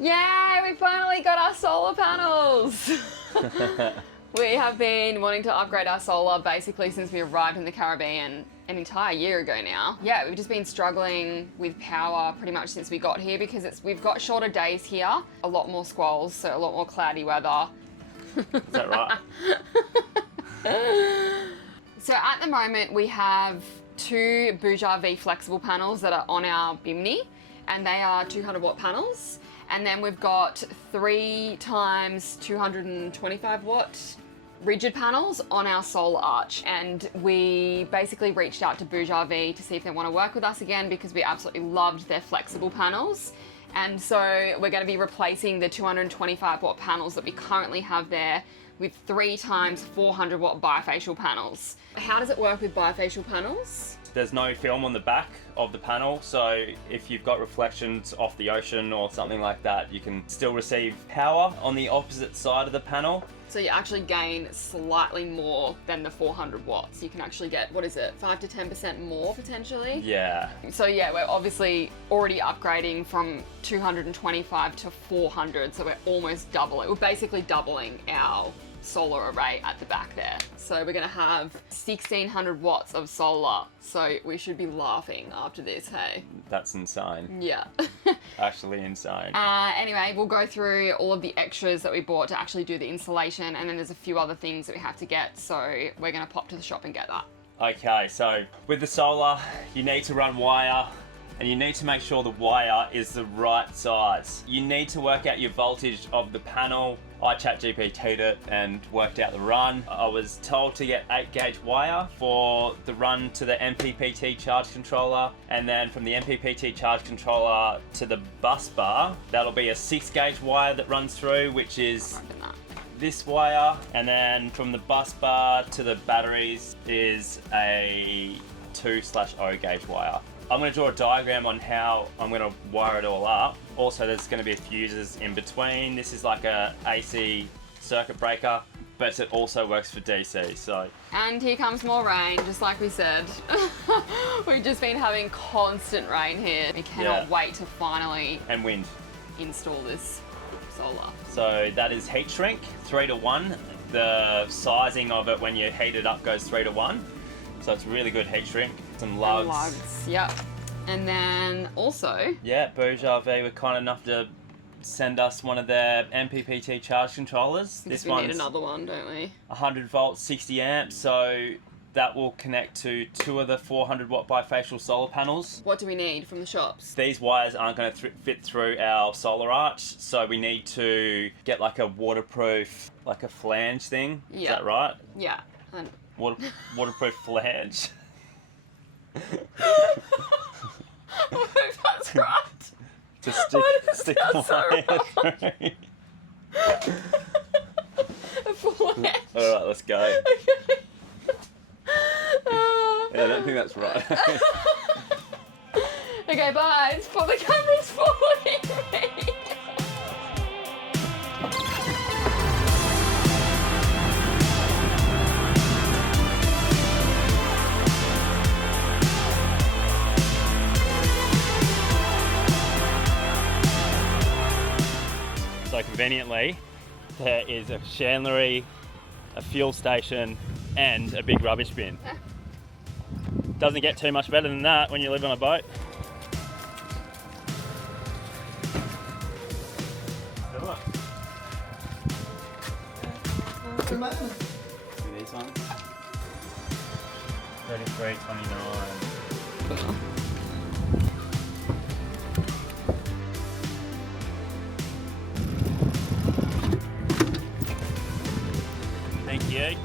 Yay, we finally got our solar panels. We have been wanting to upgrade our solar basically since we arrived in the Caribbean an entire year ago now. Yeah, we've just been struggling with power pretty much since we got here because we've got shorter days here, a lot more squalls, so a lot more cloudy weather. Is that right? So at the moment we have 2 BougeRV flexible panels that are on our bimini, and they are 200 watt panels. And then we've got 3 times 225 watt rigid panels on our solar arch. And we basically reached out to BougeRV to see if they want to work with us again because we absolutely loved their flexible panels. And so we're going to be replacing the 225 watt panels that we currently have there with 3 times 400 watt bifacial panels. How does it work with bifacial panels? There's no film on the back of the panel, so if you've got reflections off the ocean or something like that, you can still receive power on the opposite side of the panel. So you actually gain slightly more than the 400 watts. You can actually get, what is it, 5 to 10% more potentially? Yeah. So yeah, we're obviously already upgrading from 225 to 400, so we're almost doubling. We're basically doubling our solar array at the back there. So we're gonna have 1600 watts of solar. So we should be laughing after this, hey? That's insane. Yeah. Actually insane. Anyway, we'll go through all of the extras that we bought to actually do the installation, and then there's a few other things that we have to get, so we're gonna pop to the shop and get that. Okay, so with the solar, you need to run wire, and you need to make sure the wire is the right size. You need to work out your voltage of the panel. I ChatGPT'd it and worked out the run. I was told to get 8 gauge wire for the run to the MPPT Charge Controller, and then from the MPPT Charge Controller to the bus bar, that'll be a 6 gauge wire that runs through, which is this wire, and then from the bus bar to the batteries is a 2/0 gauge wire. I'm going to draw a diagram on how I'm going to wire it all up. Also, there's going to be fuses in between. This is like a AC circuit breaker, but it also works for DC, so. And here comes more rain, just like we said. We've just been having constant rain here. We cannot wait to finally and wind install this solar. So that is heat shrink, 3:1. The sizing of it when you heat it up goes 3:1. So it's really good heat shrink. Some lugs. Lugs, yep. And then also... Yeah, BougeRV were kind enough to send us one of their MPPT charge controllers. This we need another one, don't we? 100 volts, 60 amps, so that will connect to 2 of the 400 watt bifacial solar panels. What do we need from the shops? These wires aren't going to fit through our solar arch, so we need to get like a waterproof, like a flange thing. Is that right? Yeah. Waterproof flange. I hope that's right. To stick wire through. A flange. Alright, let's go. Okay. Yeah, I don't think that's right. Okay, bye. For the camera's following me. So conveniently, there is a chandlery, a fuel station, and a big rubbish bin. Doesn't get too much better than that when you live on a boat. See these ones? 33.29. Thank you.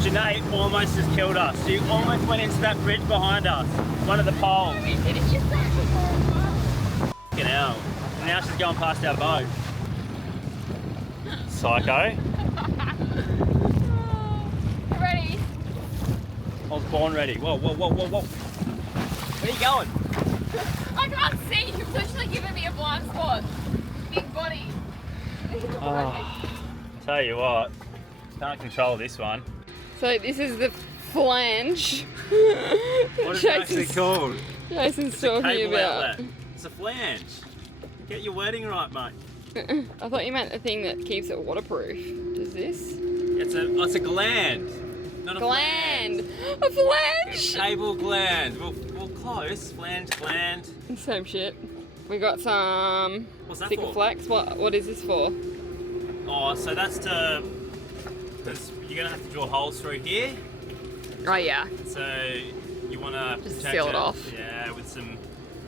Janae almost just killed us. She almost went into that bridge behind us. One of the poles. Fucking hell. Now she's going past our boat. Psycho. Ready? I was born ready. Whoa, whoa, whoa, whoa, whoa. Where are you going? I can't see. You've literally given me a blind spot. Big body. Oh, tell you what, can't control this one. So this is the flange. What is it actually called? Jason's It's a talking cable about. outlet. It's a flange. Get your wording right, mate. I thought you meant the thing that keeps it waterproof. Does this? It's a gland, not a Gland! flange. A flange! Cable gland. Well, close. Flange, gland. Same shit. We got some What's that sticker for? flex. What is this for? Oh, so that's because you're gonna have to drill holes through here. Oh yeah. So you wanna Just protect seal it off. Yeah, with some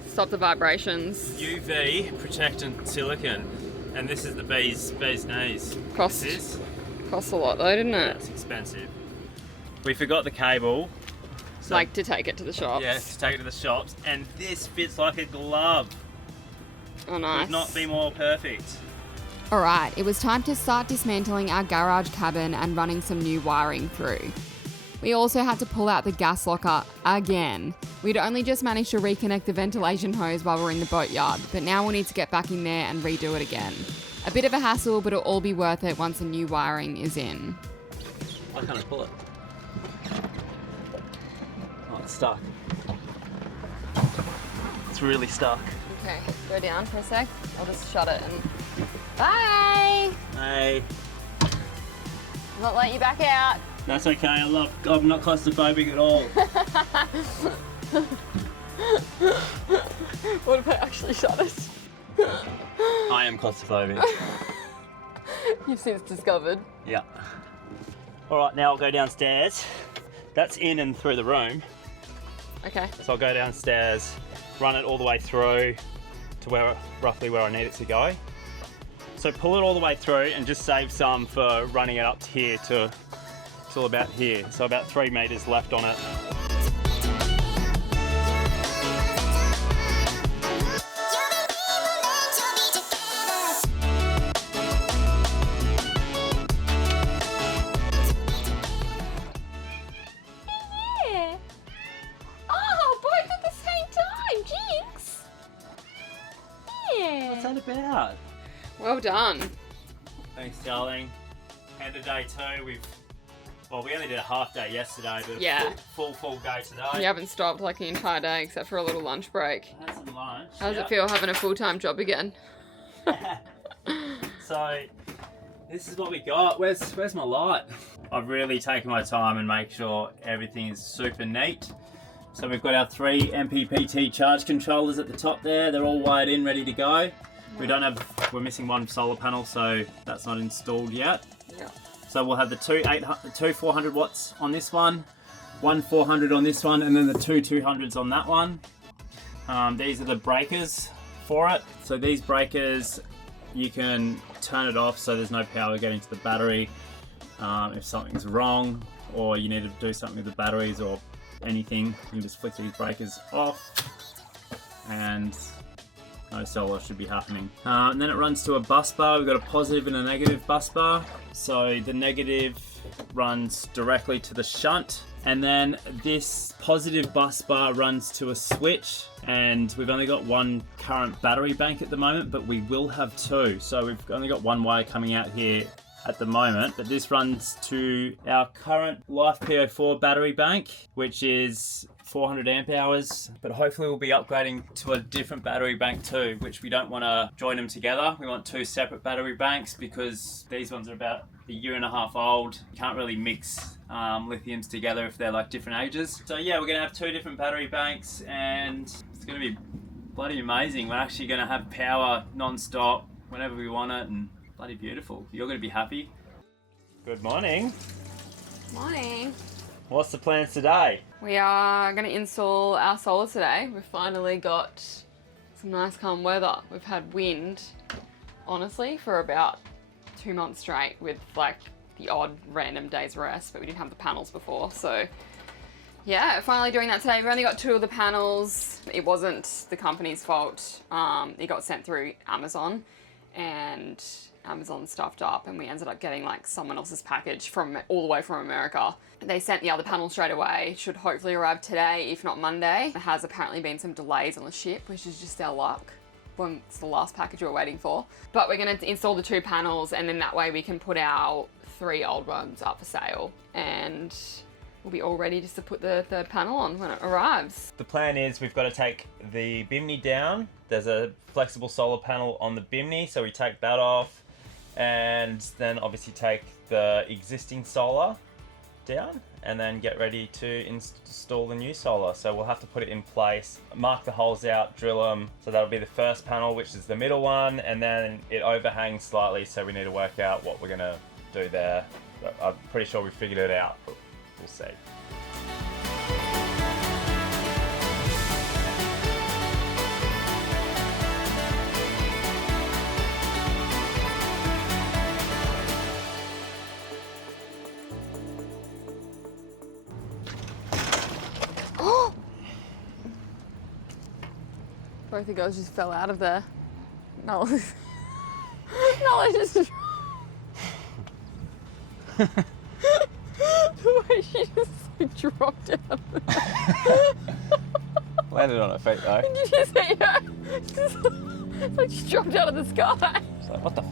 Stop the vibrations. UV protectant silicone. And this is the bee's knees. Cost. This is. Costs a lot though, didn't it? It's expensive. We forgot the cable. So, Like to take it to the shops. yeah, to take it to the shops, and this fits like a glove. Oh nice. Could not be more perfect. Alright, it was time to start dismantling our garage cabin and running some new wiring through. We also had to pull out the gas locker again. We'd only just managed to reconnect the ventilation hose while we were in the boatyard, but now we'll need to get back in there and redo it again. A bit of a hassle, but it'll all be worth it once the new wiring is in. Why can't I pull it? Oh, it's stuck. It's really stuck. Okay, go down for a sec. I'll just shut it and. Bye! Hey. Not let you back out. That's okay, I'm not claustrophobic at all. What if I actually shut it? I am claustrophobic. You've since discovered. Yeah. Alright, now I'll go downstairs. That's in and through the room. Okay. So I'll go downstairs, run it all the way through to roughly where I need it to go. So pull it all the way through and just save some for running it up to here till about here. So about 3 meters left on it. Yeah. Oh, both at the same time, Jinx. Yeah. What's that about? Well done. Thanks, darling. And day 2, we only did a half day yesterday, but Yeah. full day today. You haven't stopped like the entire day except for a little lunch break. Had some lunch. How does Yep. it feel having a full-time job again? So this is what we got. Where's my light? I've really taken my time and make sure everything is super neat. So we've got our 3 MPPT charge controllers at the top there. They're all wired in, ready to go. We're missing one solar panel, so that's not installed yet. Yeah. So we'll have the two 400 watts on this one 400 on this one, and then the 200s on that one. These are the breakers for it. So these breakers, you can turn it off so there's no power getting to the battery if something's wrong or you need to do something with the batteries or anything. You can just flick these breakers off and no solar should be happening. And then it runs to a bus bar. We've got a positive and a negative bus bar. So the negative runs directly to the shunt, and then this positive bus bar runs to a switch, and we've only got 1 current battery bank at the moment, but we will have 2. So we've only got 1 wire coming out here at the moment, but this runs to our current Life PO4 battery bank, which is 400 amp hours, but hopefully we'll be upgrading to a different battery bank too, which we don't want to join them together. We want 2 separate battery banks because these ones are about a year and a half old. You can't really mix lithiums together if they're like different ages. So yeah, we're going to have 2 different battery banks, and it's going to be bloody amazing. We're actually going to have power non-stop whenever we want it, and bloody beautiful. You're going to be happy. Good morning. Morning. What's the plans today? We are going to install our solar today. We've finally got some nice calm weather. We've had wind, honestly, for about 2 months straight with like the odd random day's rest, but we didn't have the panels before. So yeah, finally doing that today. We've only got 2 of the panels. It wasn't the company's fault. It got sent through Amazon, and Amazon stuffed up, and we ended up getting like someone else's package from all the way from America. They sent the other panel straight away. Should hopefully arrive today, if not Monday. There has apparently been some delays on the ship, which is just our luck. when it's the last package we're waiting for. But we're going to install the 2 panels, and then that way we can put our 3 old ones up for sale, and we'll be all ready just to put the third panel on when it arrives. The plan is we've got to take the bimini down. There's a flexible solar panel on the bimini, so we take that off, and then obviously take the existing solar down, and then get ready to install the new solar. So we'll have to put it in place, mark the holes out, drill them. So that'll be the first panel, which is the middle one, and then it overhangs slightly, so we need to work out what we're gonna do there. But I'm pretty sure we figured it out, but we'll see. Both the girls just fell out of there. No, just the way she just like dropped out. Landed on her feet though. Did you just see her? It's like she dropped out of the sky. It's like, what the f?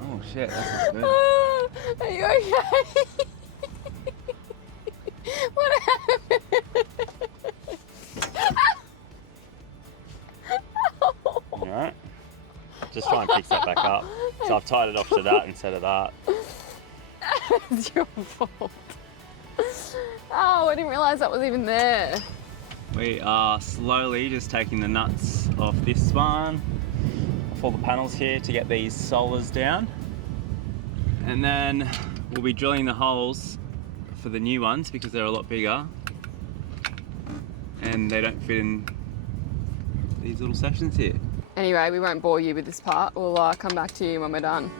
Oh shit, that's not good. Are you okay? What happened? Alright. Just try and fix that back up. So I've tied it off to that instead of that. It's your fault. Oh, I didn't realise that was even there. We are slowly just taking the nuts off this one, off all the panels here to get these solars down. And then we'll be drilling the holes for the new ones because they're a lot bigger and they don't fit in these little sections here. Anyway, we won't bore you with this part. We'll come back to you when we're done.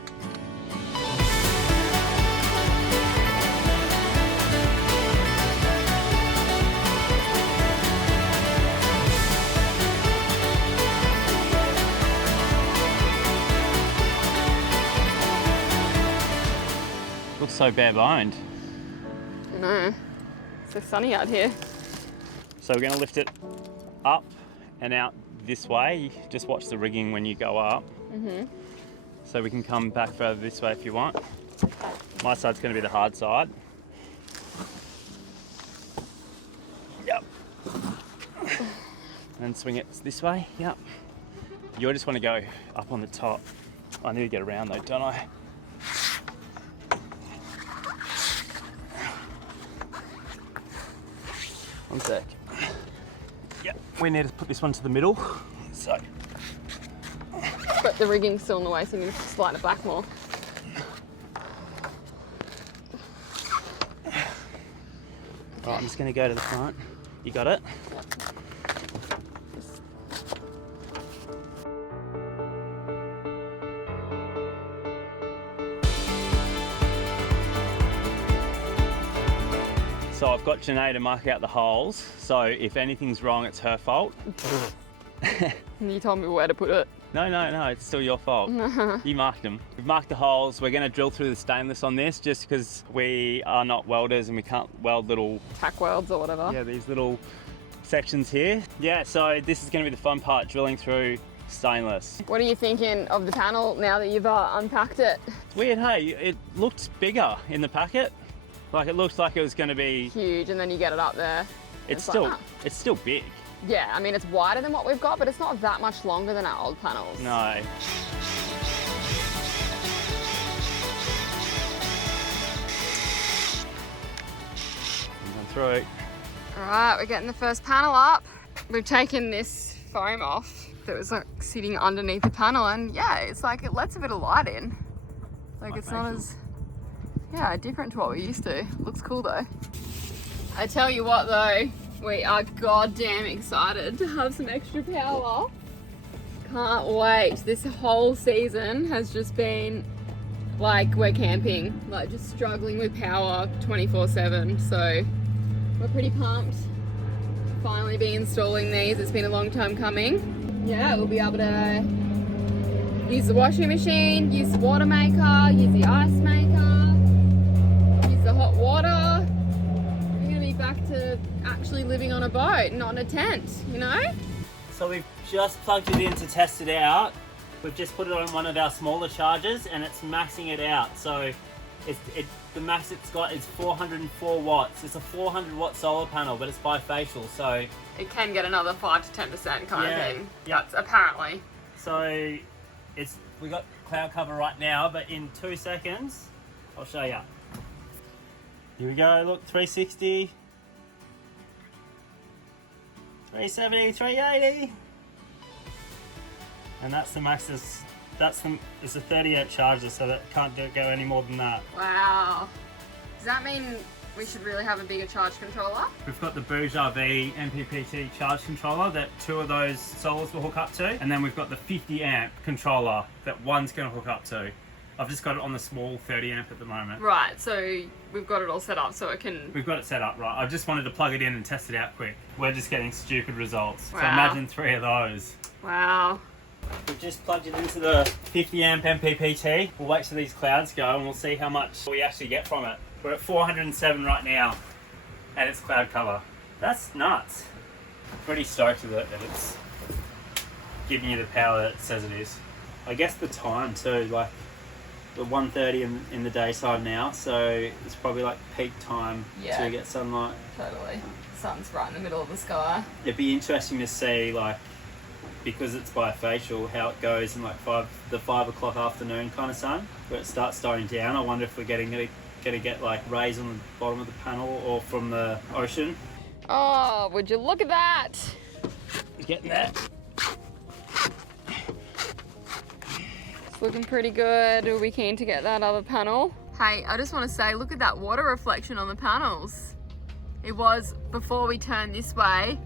Looks so bare-boned. I know. It's so sunny out here. So we're going to lift it up and out this way. Just watch the rigging when you go up. So we can come back further this way if you want. My side's going to be the hard side. Yep. And swing it this way. Yep. You just want to go up on the top. I need to get around though, don't I? One sec. Yeah, we need to put this one to the middle. So. But the rigging's still in the way, so I'm going to slide it back more. Right, I'm just going to go to the front. You got it? So I've got Janae to mark out the holes, so if anything's wrong, it's her fault. And you told me where to put it. No, it's still your fault. You marked them. We've marked the holes. We're going to drill through the stainless on this just because we are not welders and we can't weld little... Tack welds or whatever. Yeah, these little sections here. Yeah, so this is going to be the fun part, drilling through stainless. What are you thinking of the panel now that you've unpacked it? It's weird, hey? It looked bigger in the packet. Like it looked like it was going to be... Huge, and then you get it up there. It's still big. Yeah, I mean, it's wider than what we've got, but it's not that much longer than our old panels. No. Going through. All right, we're getting the first panel up. We've taken this foam off that was like sitting underneath the panel, and yeah, it's like it lets a bit of light in. Like it's not as, yeah, different to what we're used to. Looks cool though. I tell you what though, we are goddamn excited to have some extra power. Can't wait. This whole season has just been like we're camping, like just struggling with power 24/7. So we're pretty pumped. Finally be installing these. It's been a long time coming. Yeah, we'll be able to use the washing machine, use the water maker, use the ice maker, use the hot water. We're gonna be back to actually living on a boat, not in a tent, you know? So we've just plugged it in to test it out. We've just put it on one of our smaller chargers and it's maxing it out. So the max it's got is 404 watts. It's a 400 watt solar panel, but it's bifacial, so... It can get another 5 to 10% kind of thing. Yeah. That's apparently. So we got cloud cover right now, but in 2 seconds, I'll show you. Here we go, look, 360, 370, 380. And that's the max, it's a 30 amp charger, so that can't go any more than that. Wow. Does that mean we should really have a bigger charge controller? We've got the BougeRV MPPT Charge Controller that 2 of those solars will hook up to, and then we've got the 50 amp controller that one's going to hook up to. I've just got it on the small 30 amp at the moment. Right, so we've got it all set up so it can... We've got it set up, right. I just wanted to plug it in and test it out quick. We're just getting stupid results. Wow. So imagine 3 of those. Wow. We've just plugged it into the 50 amp MPPT. We'll wait till these clouds go and we'll see how much we actually get from it. We're at 407 right now and it's cloud cover. That's nuts. Pretty stoked with it that it's giving you the power that it says it is. I guess the time too, like we're 1:30 in the daytime now, so it's probably like peak time to get sunlight. Totally. Sun's right in the middle of the sky. It'd be interesting to see, like, because it's bifacial, how it goes in like the 5 o'clock afternoon kind of sun, where it starts dying down. I wonder if we're going to get like rays on the bottom of the panel or from the ocean. Oh, would you look at that? You're getting that? It's looking pretty good. Are we keen to get that other panel? Hey, I just want to say, look at that water reflection on the panels. It was before we turned this way.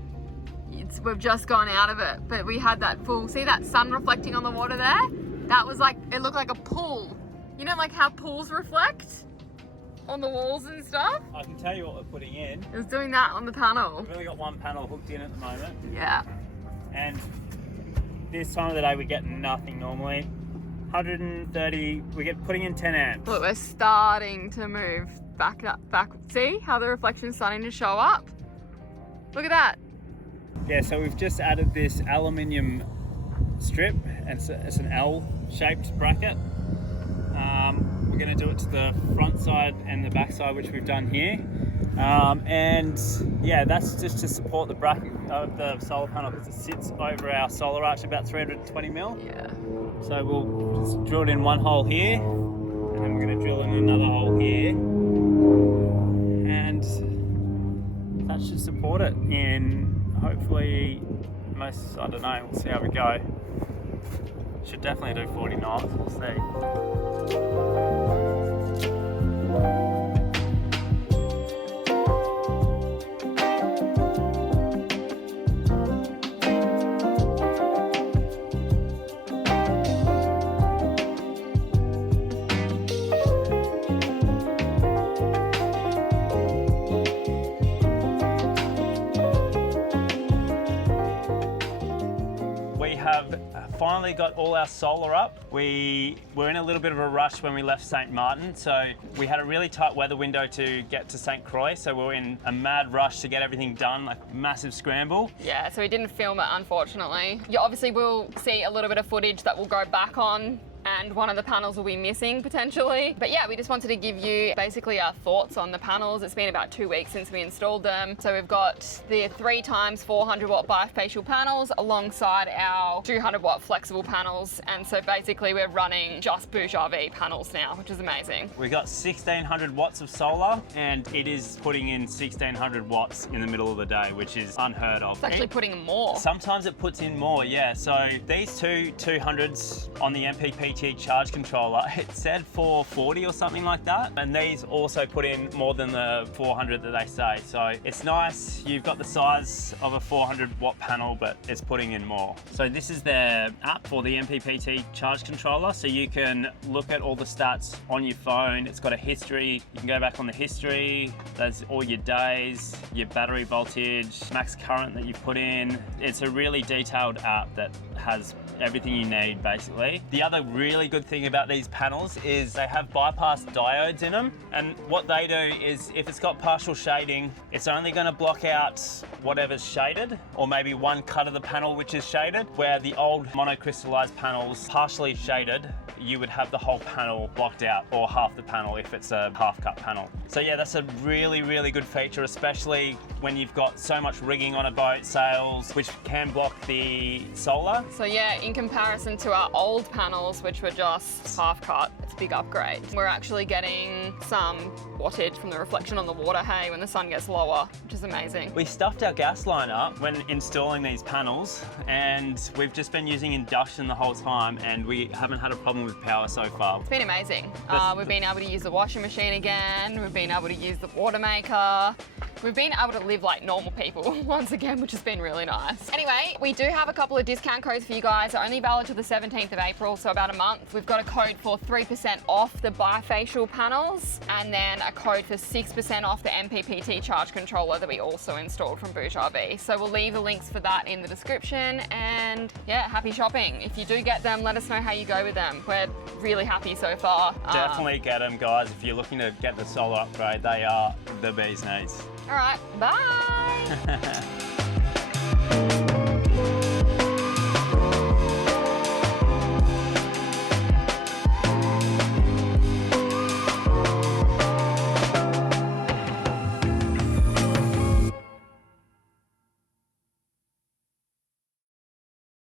We've just gone out of it, but we had that full, see that sun reflecting on the water there? That was like, it looked like a pool. You know like how pools reflect on the walls and stuff? I can tell you what we're putting in. It was doing that on the panel. We've only got one panel hooked in at the moment. Yeah. And this time of the day we get nothing normally. 130, we get putting in 10 amps. Look, we're starting to move back. See how the reflection's starting to show up? Look at that. Yeah, so we've just added this aluminium strip, and it's an L-shaped bracket. We're going to do it to the front side and the back side, which we've done here. And yeah, that's just to support the bracket of the solar panel because it sits over our solar arch about 320 mil. Yeah. So we'll just drill it in one hole here, and then we're going to drill in another hole here, and that should support it in hopefully most, I don't know, we'll see how we go. Should definitely do 40 knots, we'll see. Finally got all our solar up. We were in a little bit of a rush when we left St. Martin, so we had a really tight weather window to get to St. Croix, so we were in a mad rush to get everything done, like massive scramble. Yeah, so we didn't film it, unfortunately. You obviously will see a little bit of footage that will go back on, and one of the panels will be missing potentially. But yeah, we just wanted to give you basically our thoughts on the panels. It's been about 2 weeks since we installed them. So we've got the 3x 400 watt bifacial panels alongside our 200 watt flexible panels. And so basically we're running just BougeRV panels now, which is amazing. We got 1600 watts of solar, and it is putting in 1600 watts in the middle of the day, which is unheard of. It's actually putting in more. Sometimes it puts in more, yeah. So these two 200s on the MPPT Charge Controller, it said 440 or something like that, and these also put in more than the 400 that they say. So it's nice, you've got the size of a 400 watt panel, but it's putting in more. So this is their app for the MPPT Charge Controller, so you can look at all the stats on your phone. It's got a history, you can go back on the history, there's all your days, your battery voltage, max current that you put in. It's a really detailed app that has everything you need basically. The other really good thing about these panels is they have bypass diodes in them, and what they do is if it's got partial shading, it's only going to block out whatever's shaded, or maybe one cut of the panel which is shaded, where the old monocrystallized panels, partially shaded, you would have the whole panel blocked out, or half the panel if it's a half cut panel. So yeah, that's a really, really good feature, especially when you've got so much rigging on a boat, sails, which can block the solar. So yeah, in comparison to our old panels, which were just half cut, it's a big upgrade. We're actually getting some wattage from the reflection on the water, hey, when the sun gets lower, which is amazing. We stuffed our gas line up when installing these panels, and we've just been using induction the whole time, and we haven't had a problem with power so far. It's been amazing. We've been able to use the washing machine again, we've been able to use the water maker, we've been able to live like normal people once again, which has been really nice. Anyway, we do have a couple of discount codes for you guys. They're only valid till the 17th of April, so about a month. We've got a code for 3% off the bifacial panels, and then a code for 6% off the MPPT Charge Controller that we also installed from BougeRV. So we'll leave the links for that in the description, and yeah, happy shopping. If you do get them, let us know how you go with them. We're really happy so far. Definitely get them, guys. If you're looking to get the solar upgrade, they are the bee's knees. All right, bye.